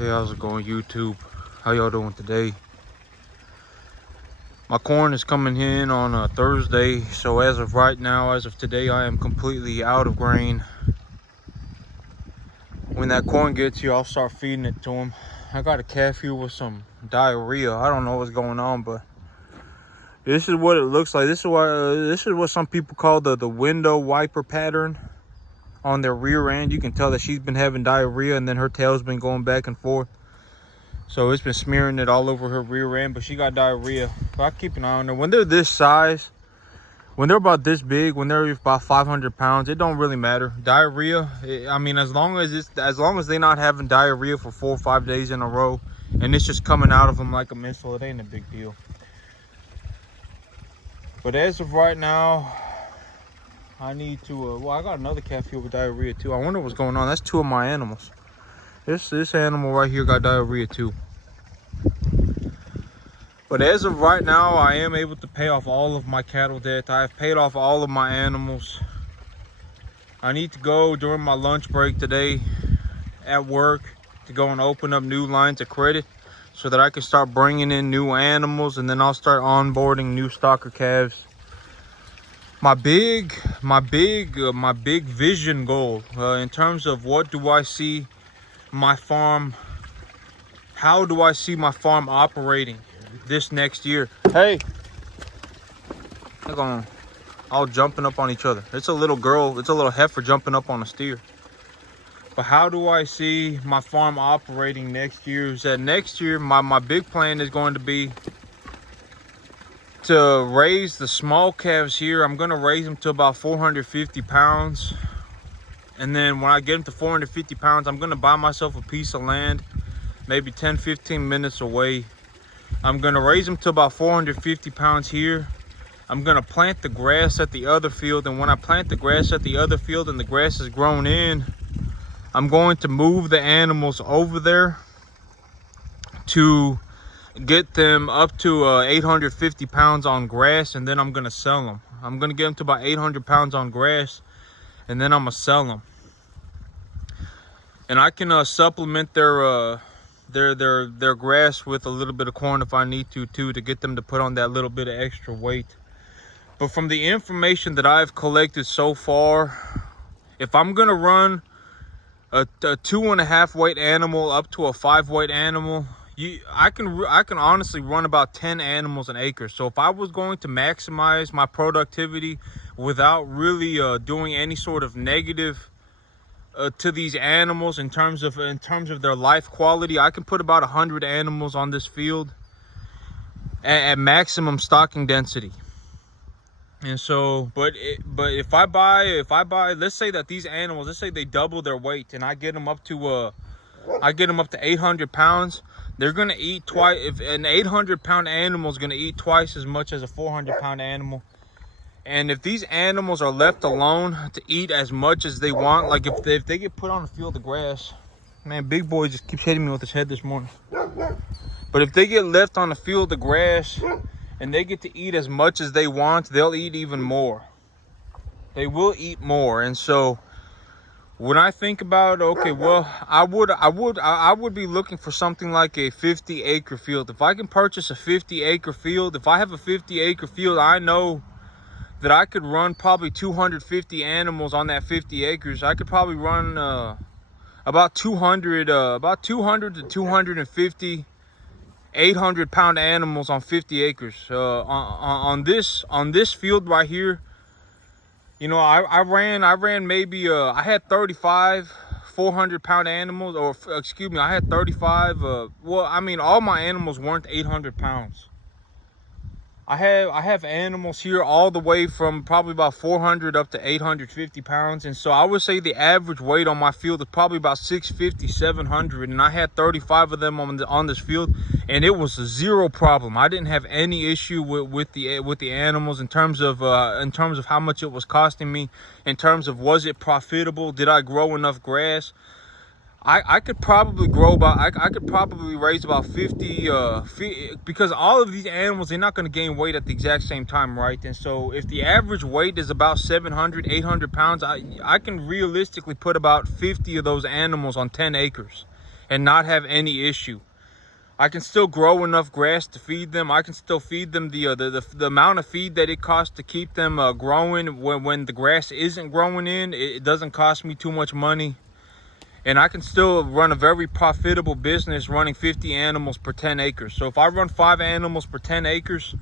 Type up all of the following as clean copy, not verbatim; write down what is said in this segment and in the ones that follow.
Hey, how's it going, YouTube? How y'all doing today? My corn is coming in on a Thursday, so as of right now, as of today, I am completely out of grain. When that corn gets here, I'll start feeding it to them. I got a calf here with some diarrhea. I don't know what's going on, but this is what it looks like. This is what some people call the window wiper pattern on their rear end. You can tell that she's been having diarrhea, and then her tail's been going back and forth. So it's been smearing it all over her rear end, but she got diarrhea. So I keep an eye on her. When they're this size, when they're about this big, when they're about 500 pounds, it don't really matter. Diarrhea, I mean, as long as they're not having diarrhea for 4 or 5 days in a row, and it's just coming out of them like a missile, it ain't a big deal. But as of right now, I need to, well, I got another calf here with diarrhea too. I wonder what's going on. That's 2 of my animals. This animal right here got diarrhea too. But as of right now, I am able to pay off all of my cattle debt. I have paid off all of my animals. I need to go during my lunch break today at work to go and open up new lines of credit so that I can start bringing in new animals, and then I'll start onboarding new stocker calves. My big vision goal in terms of what do I see my farm, how do I see my farm operating this next year? Hey, they're going all jumping up on each other. It's a little girl, it's a little heifer jumping up on a steer. But how do I see my farm operating next year? Is that next year my big plan is going to be to raise the small calves here. I'm going to raise them to about 450 pounds. And then when I get them to 450 pounds, I'm going to buy myself a piece of land, maybe 10-15 minutes away. I'm going to raise them to about 450 pounds here. I'm going to plant the grass at the other field. And when I plant the grass at the other field and the grass is grown in, I'm going to move the animals over there to get them up to 850 pounds on grass, and then I'm going to sell them. I'm going to get them to about 800 pounds on grass, and then I'm going to sell them. And I can supplement their grass with a little bit of corn if I need to too, to get them to put on that little bit of extra weight. But from the information that I've collected so far, if I'm gonna run a 2.5 weight animal up to a 5 weight animal, I can honestly run about 10 animals an acre. So if I was going to maximize my productivity without really doing any sort of negative to these animals in terms of their life quality, I can put about 100 animals on this field at maximum stocking density. And so, but if I buy, let's say that these animals, let's say they double their weight, and I get them up to 800 pounds, they're gonna eat twice. If an 800-pound animal is gonna eat twice as much as a 400-pound animal. And if these animals are left alone to eat as much as they want, like if they get put on a field of grass, man, big boy just keeps hitting me with his head this morning. But if they get left on a field of grass and they get to eat as much as they want, they'll eat even more. They will eat more. And so when I think about, okay, well, I would be looking for something like a 50-acre field. If I can purchase a 50-acre field, if I have a 50-acre field, I know that I could run probably 250 animals on that 50 acres. I could probably run about 200 to 250 800-pound animals on 50 acres. On this field right here, you know, I ran maybe I had 35 400-pound animals, or excuse me, I had 35 well, I mean, all my animals weren't 800 pounds. I have animals here all the way from probably about 400 up to 850 pounds. And so I would say the average weight on my field is probably about 650, 700. And I had 35 of them on this field, and it was a zero problem. I didn't have any issue with the animals in terms of how much it was costing me, in terms of was it profitable, did I grow enough grass. I could probably grow about, I could probably raise about 50, because all of these animals, they're not going to gain weight at the exact same time, right? And so if the average weight is about 700, 800 pounds, I can realistically put about 50 of those animals on 10 acres. and not have any issue. I can still grow enough grass to feed them. I can still feed them the amount of feed that it costs to keep them growing when the grass isn't growing in. It doesn't cost me too much money. And I can still run a very profitable business running 50 animals per 10 acres. So if I run 5 animals per 10 acres,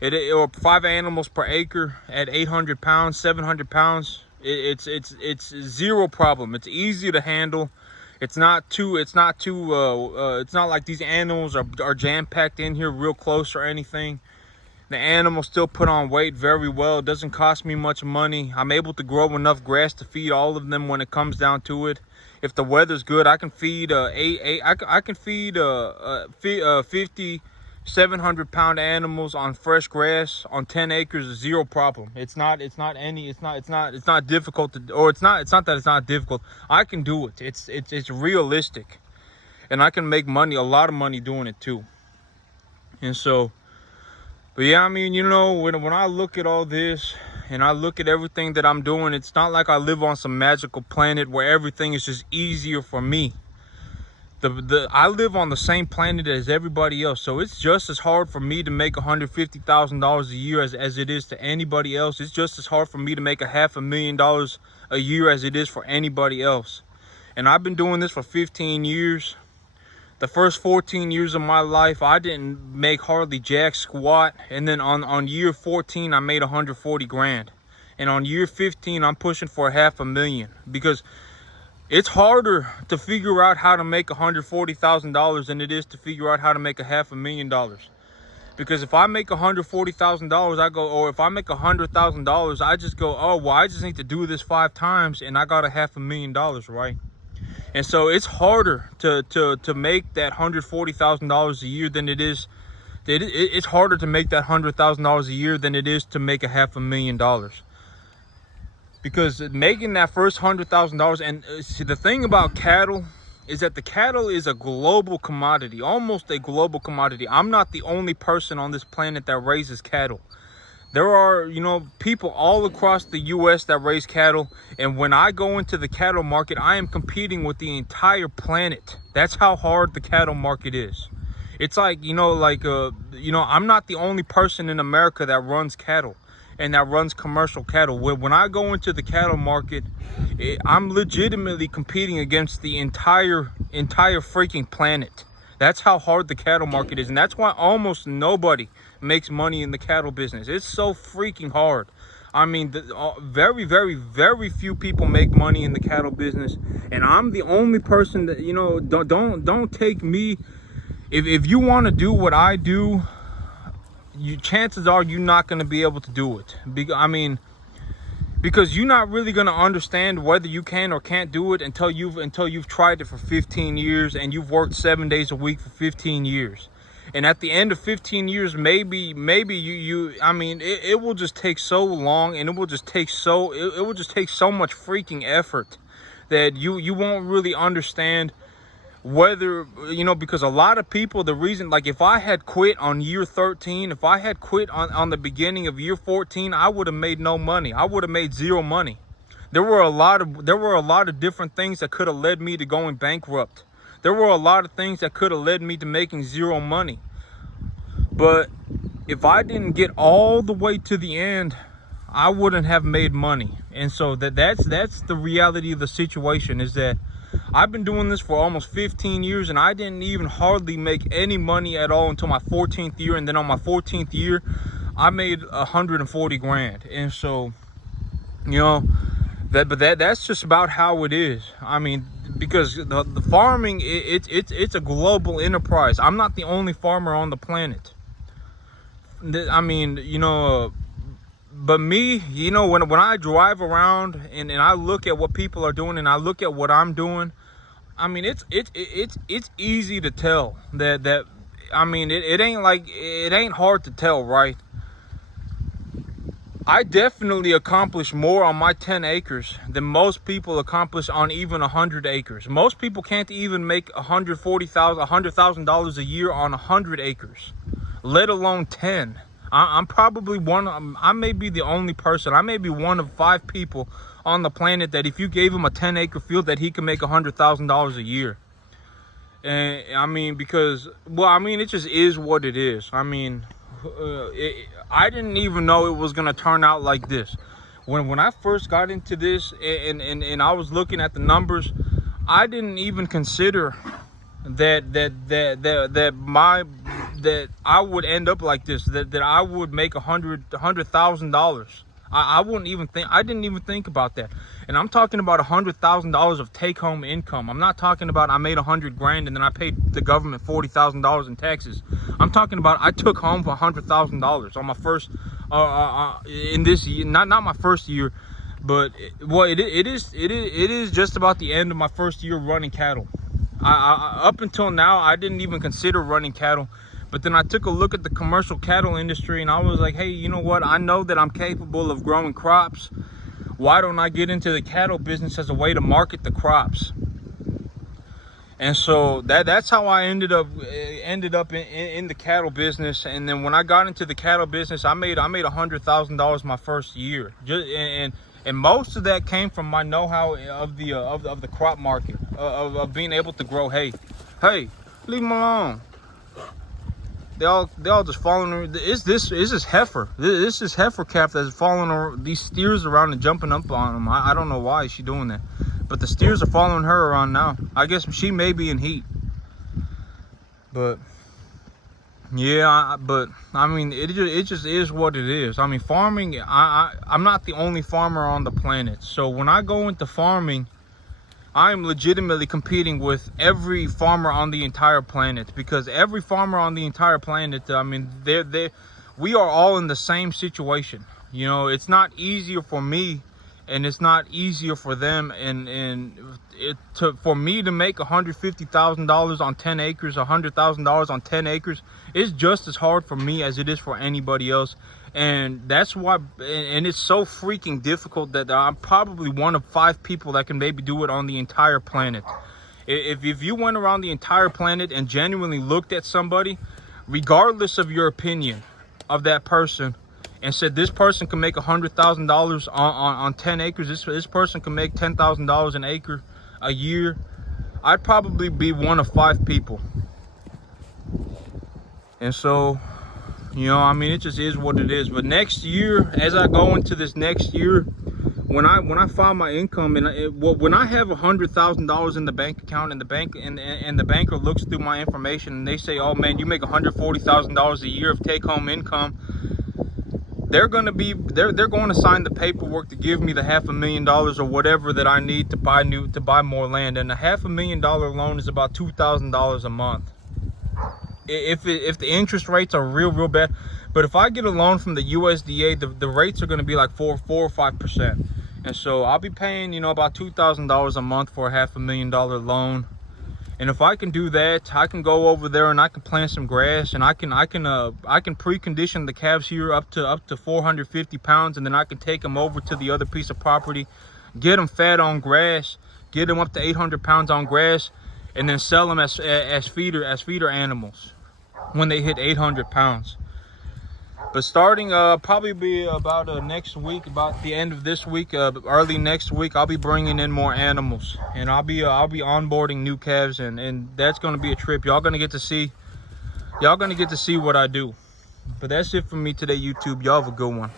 or 5 animals per acre at 800 pounds, 700 pounds, it's zero problem. It's easy to handle. It's not like these animals are jam-packed in here real close or anything. The animals still put on weight very well. It doesn't cost me much money. I'm able to grow enough grass to feed all of them when it comes down to it. If the weather's good, I can feed 50, 700 pound animals on fresh grass on 10 acres, zero problem. It's not difficult to, or it's not that it's not difficult. I can do it. It's realistic, and I can make money, a lot of money doing it too. And so, but yeah, I mean, you know, when I look at all this and I look at everything that I'm doing, it's not like I live on some magical planet where everything is just easier for me. I live on the same planet as everybody else, so it's just as hard for me to make $150,000 a year as it is to anybody else. It's just as hard for me to make $500,000 a year as it is for anybody else. And I've been doing this for 15 years. The first 14 years of my life, I didn't make hardly jack squat. And then on year 14, I made 140 grand. And on year 15, I'm pushing for $500,000, because it's harder to figure out how to make $140,000 than it is to figure out how to make $500,000. Because if I make $140,000, I go, or if I make $100,000, I just go, oh, well, I just need to do this 5 times and I got $500,000, right? And so it's harder to make that $140,000 a year than it is. It's harder to make that $100,000 a year than it is to make $500,000. Because making that first $100,000, and see, the thing about cattle is that the cattle is a global commodity, almost a global commodity. I'm not the only person on this planet that raises cattle. There are, you know, people all across the U.S. that raise cattle, and when I go into the cattle market, I am competing with the entire planet. That's how hard the cattle market is. It's like, you know, I'm not the only person in America that runs cattle and that runs commercial cattle. When I go into the cattle market, I'm legitimately competing against the entire freaking planet. That's how hard the cattle market is, and that's why almost nobody makes money in the cattle business. It's so freaking hard. I mean, very, very, very few people make money in the cattle business, and I'm the only person that, you know, don't take me. If you want to do what I do, chances are you're not going to be able to do it. Because you're not really going to understand whether you can or can't do it until you've tried it for 15 years and you've worked 7 days a week for 15 years. And at the end of 15 years, maybe it will just take so long, and it will just take so much freaking effort that you won't really understand whether, you know, because a lot of people, the reason, like, if I had quit on year 13, if I had quit on the beginning of year 14, I would have made no money. I would have made zero money. There were a lot of different things that could have led me to going bankrupt. There were a lot of things that could have led me to making zero money. But if I didn't get all the way to the end, I wouldn't have made money. And so that's the reality of the situation, is that I've been doing this for almost 15 years, and I didn't even hardly make any money at all until my 14th year. And then on my 14th year, I made 140 grand. And so, you know, that's just about how it is. I mean, because the farming, it's a global enterprise. I'm not the only farmer on the planet. I mean, you know, but me, you know, when I drive around and I look at what people are doing and I look at what I'm doing, I mean, it's easy to tell that I mean, it ain't hard to tell, right? I definitely accomplished more on my 10 acres than most people accomplish on even 100 acres. Most people can't even make $100,000 a year on 100 acres, let alone 10. I'm probably I may be the only person. I may be one of 5 people on the planet that if you gave him a 10-acre field, that he could make $100,000 a year. And I mean, because, well, I mean, it just is what it is. I mean, I didn't even know it was gonna turn out like this. When I first got into this, and I was looking at the numbers, I didn't even consider that I would end up like this. That I would make $100,000. I wouldn't even think. I didn't even think about that. And I'm talking about $100,000 of take-home income. I'm not talking about I made 100 grand and then I paid the government $40,000 in taxes. I'm talking about I took home for $100,000 on my first in this year. Not my first year, but it is just about the end of my first year running cattle. Up until now, I didn't even consider running cattle. But then I took a look at the commercial cattle industry and I was like, hey, you know what? I know that I'm capable of growing crops. Why don't I get into the cattle business as a way to market the crops? And so that's how I ended up in the cattle business. And then when I got into the cattle business, I made $100,000 my first year. And most of that came from my know-how of the crop market, of being able to grow hay. Hey, leave them alone. They all just following. Is this heifer? This is heifer calf that's following these steers around and jumping up on them. I don't know why she's doing that, but the steers are following her around now. I guess she may be in heat. But yeah, but I mean, it just is what it is. I mean, farming. I'm not the only farmer on the planet. So when I go into farming, I'm legitimately competing with every farmer on the entire planet, because every farmer on the entire planet, I mean, we are all in the same situation. You know, it's not easier for me and it's not easier for them. And for me to make $150,000 on 10 acres, $100,000 on 10 acres, it's just as hard for me as it is for anybody else. And that's why, and it's so freaking difficult that I'm probably one of 5 people that can maybe do it on the entire planet. If you went around the entire planet and genuinely looked at somebody, regardless of your opinion of that person, and said this person can make $100,000 on 10 acres, this person can make $10,000 an acre a year, I'd probably be one of 5 people. And so, you know, I mean, it just is what it is. But next year, as I go into this next year, when I file my income, and when I have $100,000 in the bank account, and the banker looks through my information and they say, oh man, you make $140,000 a year of take-home income, they're going to sign the paperwork to give me the $500,000 or whatever that I need to buy more land. And a $500,000 loan is about $2,000 a month. If the interest rates are real bad. But if I get a loan from the USDA, the rates are going to be like 4 or 5%. And so I'll be paying, you know, about $2,000 a month for a $500,000 loan. And if I can do that, I can go over there and I can plant some grass, and I can precondition the calves here up to 450 pounds, and then I can take them over to the other piece of property, get them fed on grass, get them up to 800 pounds on grass, and then sell them as feeder animals when they hit 800 pounds. But starting probably be about next week, about the end of this week, early next week, I'll be bringing in more animals, and I'll be onboarding new calves, and that's going to be a trip. Y'all gonna get to see what I do. But that's it for me today, YouTube. Y'all have a good one.